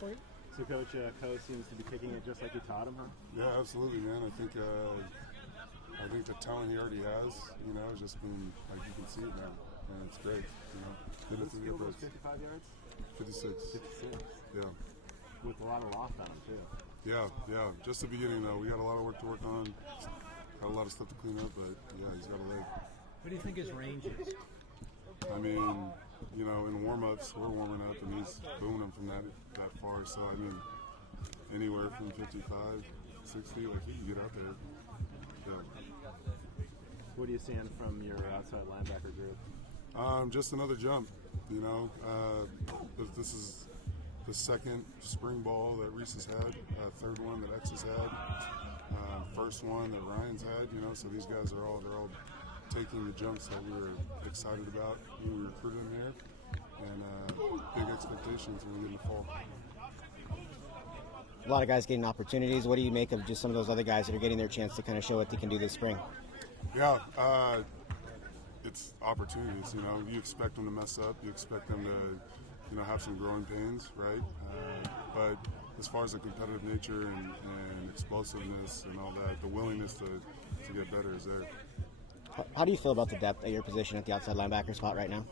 So, Coach, Ko seems to be kicking it just like you taught him, huh? Yeah, absolutely, man. I think the talent he already has, has just been, like, you can see it now, and it's great. Did it field goals 55 yards? 56. 56. Yeah. With a lot of loft on him, too. Yeah. Just the beginning, though. We got a lot of work to work on. Got a lot of stuff to clean up, but yeah, he's got a leg. What do you think his range is? I mean, in warm-ups, we're warming up, and he's booming them from that far. So, I mean, anywhere from 55, 60, like, he can get out there. Yeah. What are you seeing from your outside linebacker group? Just another jump, This is the second spring ball that Reese has had, third one that X has had, first one that Ryan's had, so these guys they're all taking the jumps that we were excited about when we recruited them here, and big expectations when we get in the fall. A lot of guys getting opportunities. What do you make of just some of those other guys that are getting their chance to kind of show what they can do this spring? Yeah, it's opportunities, You expect them to mess up. You expect them to, have some growing pains, right? But as far as the competitive nature and explosiveness and all that, the willingness to get better is there. How do you feel about the depth at your position at the outside linebacker spot right now?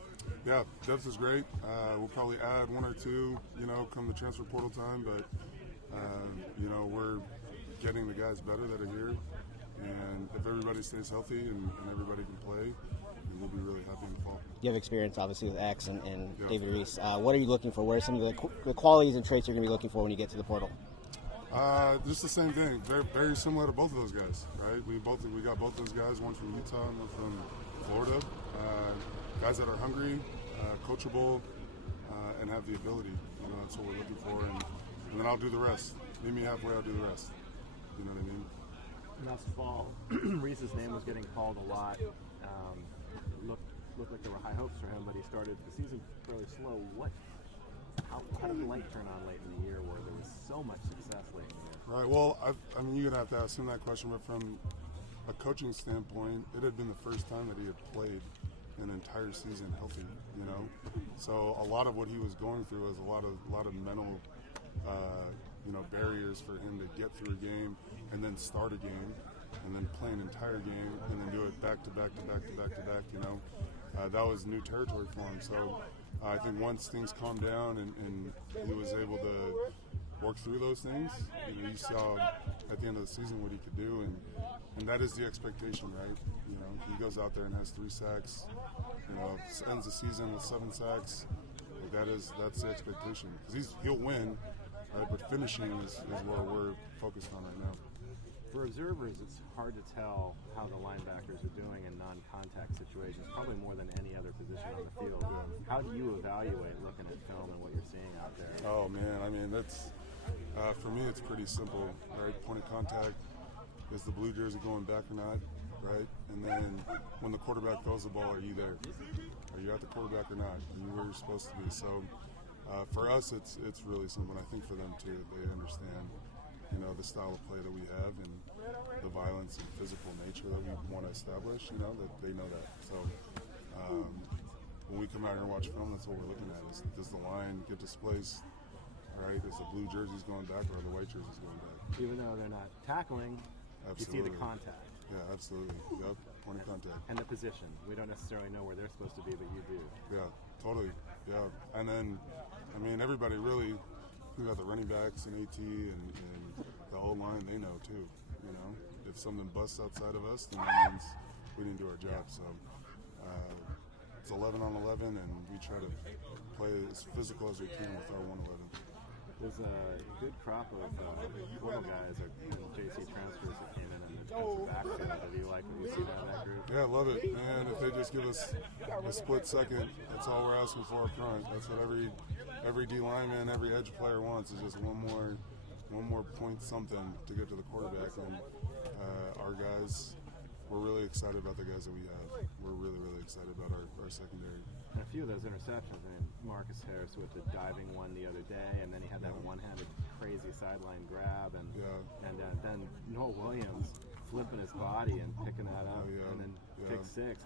Yeah, depth is great. We'll probably add one or two, come the transfer portal time, but, we're getting the guys better that are here. And if everybody stays healthy and everybody can play, then we'll be really happy in the fall. You have experience, obviously, with X and David Reese. What are you looking for? What are some of the qualities and traits you're going to be looking for when you get to the portal? Just the same thing. Very, very similar to both of those guys, right? We got both those guys, one from Utah and one from Florida. Guys that are hungry, coachable, and have the ability. That's what we're looking for. And then I'll do the rest. Meet me halfway, I'll do the rest. You know what I mean? Last fall, Reese's name was getting called a lot. Looked like there were high hopes for him, but he started the season fairly slow. How did the light turn on late in the year where there was so much success late in the year? Right. Well, you're gonna have to ask him that question, but from a coaching standpoint, it had been the first time that he had played an entire season healthy. So a lot of what he was going through was a lot of mental, barriers for him to get through a game and then start a game and then play an entire game and then do it back to back to back to back to back. That was new territory for him. So I think once things calmed down and he was able to work through those things, you saw at the end of the season what he could do, and that is the expectation, right? He goes out there and has 3 sacks, ends the season with 7 sacks. That's the expectation because he'll win, right? But finishing is where we're focused on right now. For observers, it's hard to tell how the linebackers are doing in non-contact situations, probably more than any other position on the field. How do you evaluate looking at film and what you're seeing out there? Oh, man, that's for me, it's pretty simple, right? Point of contact, is the blue jersey going back or not, right? And then when the quarterback throws the ball, are you there? Are you at the quarterback or not? Are you where you're supposed to be? So for us, it's really simple. And I think for them too, they understand, the style of play that we have and the violence and physical nature that we want to establish. That they know that. So when we come out here and watch film, that's what we're looking at: does the line get displaced? Right? Is the blue jerseys going back or the white jerseys going back? Even though they're not tackling, absolutely. You see the contact. Yeah, absolutely. Yep, point of contact. And the position. We don't necessarily know where they're supposed to be, but you do. Yeah, totally. Yeah. And then, everybody really, we got the running backs and AT and the whole line, they know too. If something busts outside of us, then that means we didn't do our job. So it's 11 on 11, and we try to play as physical as we can with our 111. There's a good crop of portal guys and JC transfers that came in the defensive backfield. Do you like what you see out of that group? Yeah, I love it. And if they just give us a split second, that's all we're asking for up front. That's what every D lineman, every edge player wants, is just one more point something to get to the quarterback. And our guys, we're really excited about the guys that we have. We're really, really excited about our secondary. And a few of those interceptions, Marcus Harris with the diving one the other day, and then he had that one-handed crazy sideline grab, and then Noel Williams flipping his body and picking that up, and then pick 6.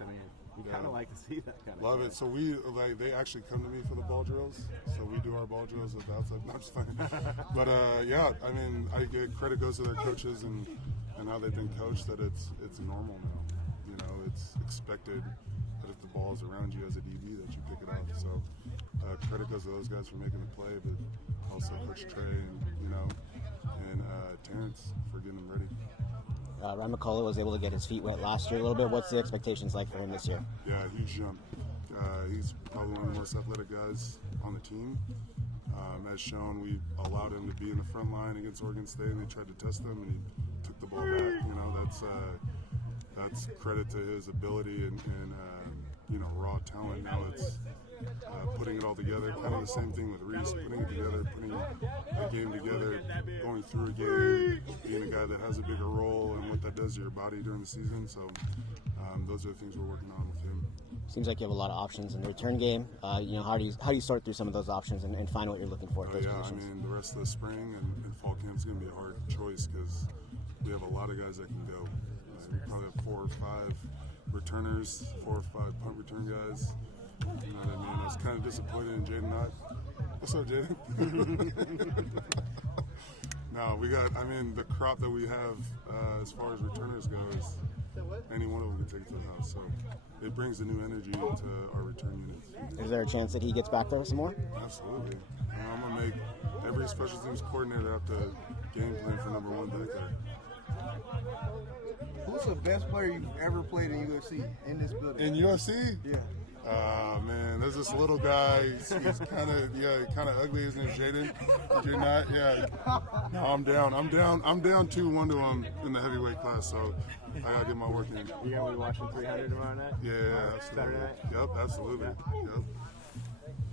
You kind of like to see that kind of love it. So they actually come to me for the ball drills. So we do our ball drills at the outside. No, I'm just playing. But yeah, I mean, I get credit goes to their coaches and how they've been coached that it's normal now. You know, it's expected that if the ball is around you as a DB that you pick it up. So credit goes to those guys for making the play, but also Coach Trey and Terrence for getting them ready. Ryan McCullough was able to get his feet wet last year a little bit. What's the expectations like for him this year? Yeah, huge jump. He's probably one of the most athletic guys on the team. As shown, we allowed him to be in the front line against Oregon State, and they tried to test him, and he took the ball back. You know, that's credit to his ability and raw talent. Now it's putting it all together. Kind of the same thing with Reese, putting it together, putting a game together, going through a game, being a guy that has a bigger role and what that does to your body during the season. So those are the things we're working on with him. Seems like you have a lot of options in the return game. How do you sort through some of those options and find what you're looking for at those positions? I mean, the rest of the spring and fall camp is going to be a hard choice because we have a lot of guys that can go. We probably have 4 or 5 returners, 4 or 5 punt return guys. You know what I mean? I was kind of disappointed in Jaden Knott. What's up, Jaden? No, the crop that we have as far as returners goes, any one of them can take it to the house. So it brings a new energy to our return units. Is there a chance that he gets back there some more? Absolutely. I'm going to make every special teams coordinator have to game plan for number 1 back there. Who's the best player you've ever played in UFC in this building? In UFC? Yeah. Man, there's this little guy. He's kind of ugly. His name's Jaden. You're not, yeah. No, I'm down 2-1 to him in the heavyweight class. So I gotta get my work in. You gonna be watching 300 tomorrow night? Yeah, absolutely. Saturday night? Yep, absolutely. Yeah. Yep.